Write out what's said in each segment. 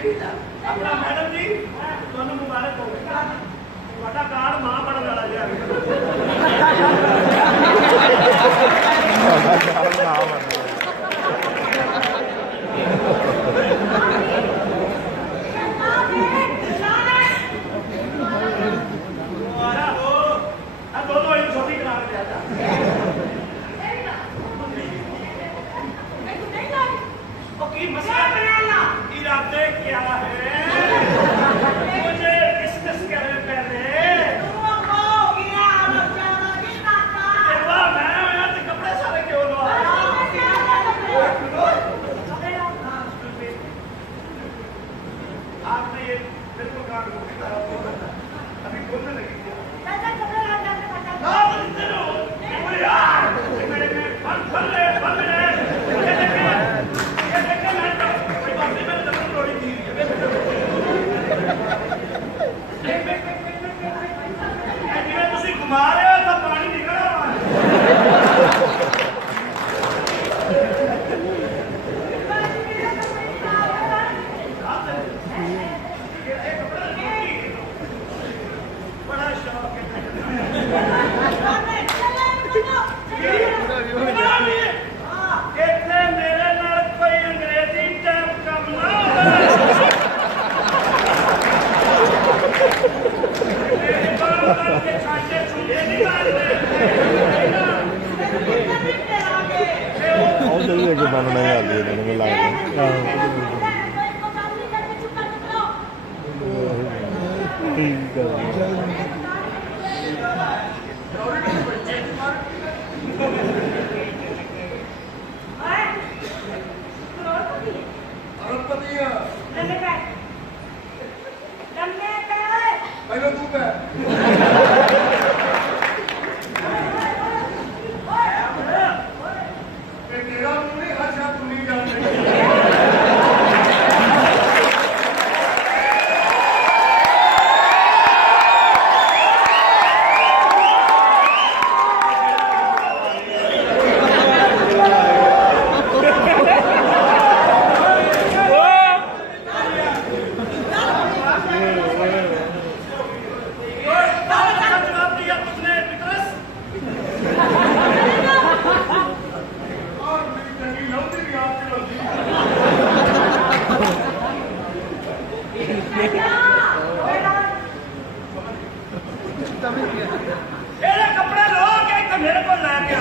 अपना मैडम जी ਤੁਹਾਨੂੰ ਮੁਬਾਰਕ ਹੋਵੇ ਤੁਹਾਡਾ ਕਾਰਡ ਮਾਂ ਪੜਨ ਵਾਲਾ ਜਿਹਾ दोनों एक छोटी करा के दिया था की मसला इरादे क्या है मुझे डिस्कस करने पहले कपड़े सारे क्यों लो आपने ये बिल्कुल काम अभी बोलने लगी मारे तो पानी निकला बड़ा शौक है इतने मेरे नाल कोई अंग्रेजी टैप कम ना के बनने वाली है मुझे लग रहा पहले तू पे कपड़े लो के मेरे को ला के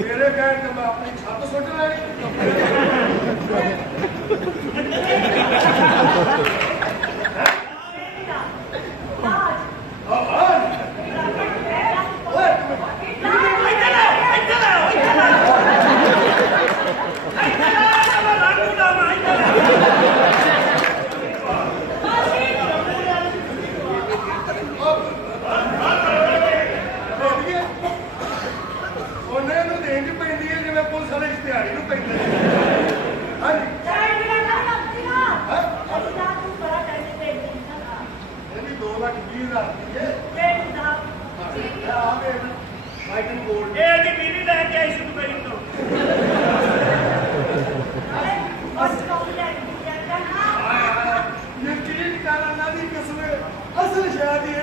मेरे कहने के मैं अपनी छत सुट लेनी असल शायद ये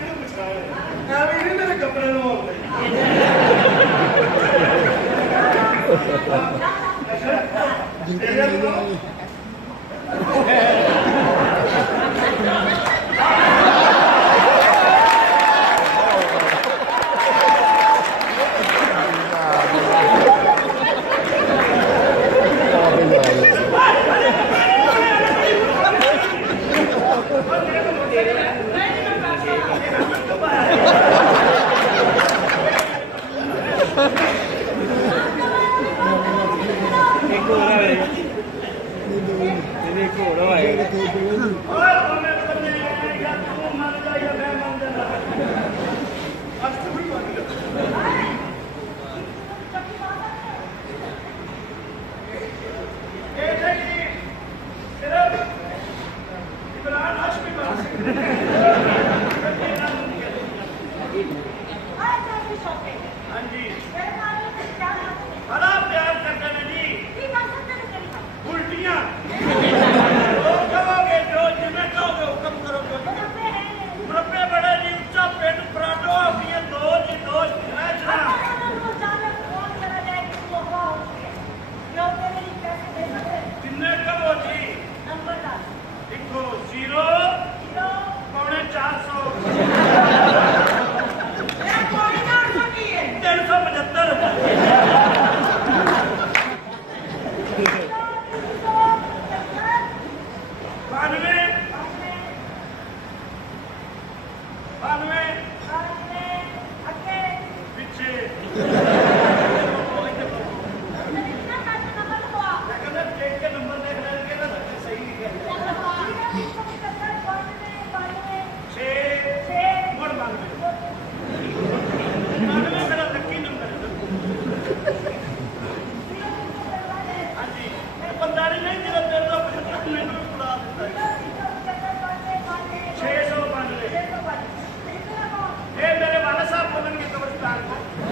मेरे कपड़े हाँ जी बड़ा प्यार करते हैं जी उल्टियाँ तो कहोगे जो जिन्हें कहोगे हुक्म करोगे मुरब्बे बड़े जी उच्चा पेट पराठो अपनी दो जी दो जिन्हें कहो जी देखो 0 पौने 400 375 92 पीछे देख के नंबर देख रहे हैं ना सही है 6 मोड़ 92 मेरा लकी नंबर है हाँ जी 45 नहीं जिला तेरे तो 75 मैंने बुला देता है 692 ये मेरे वाला साहब बोलेंगे कब्रिस्तान को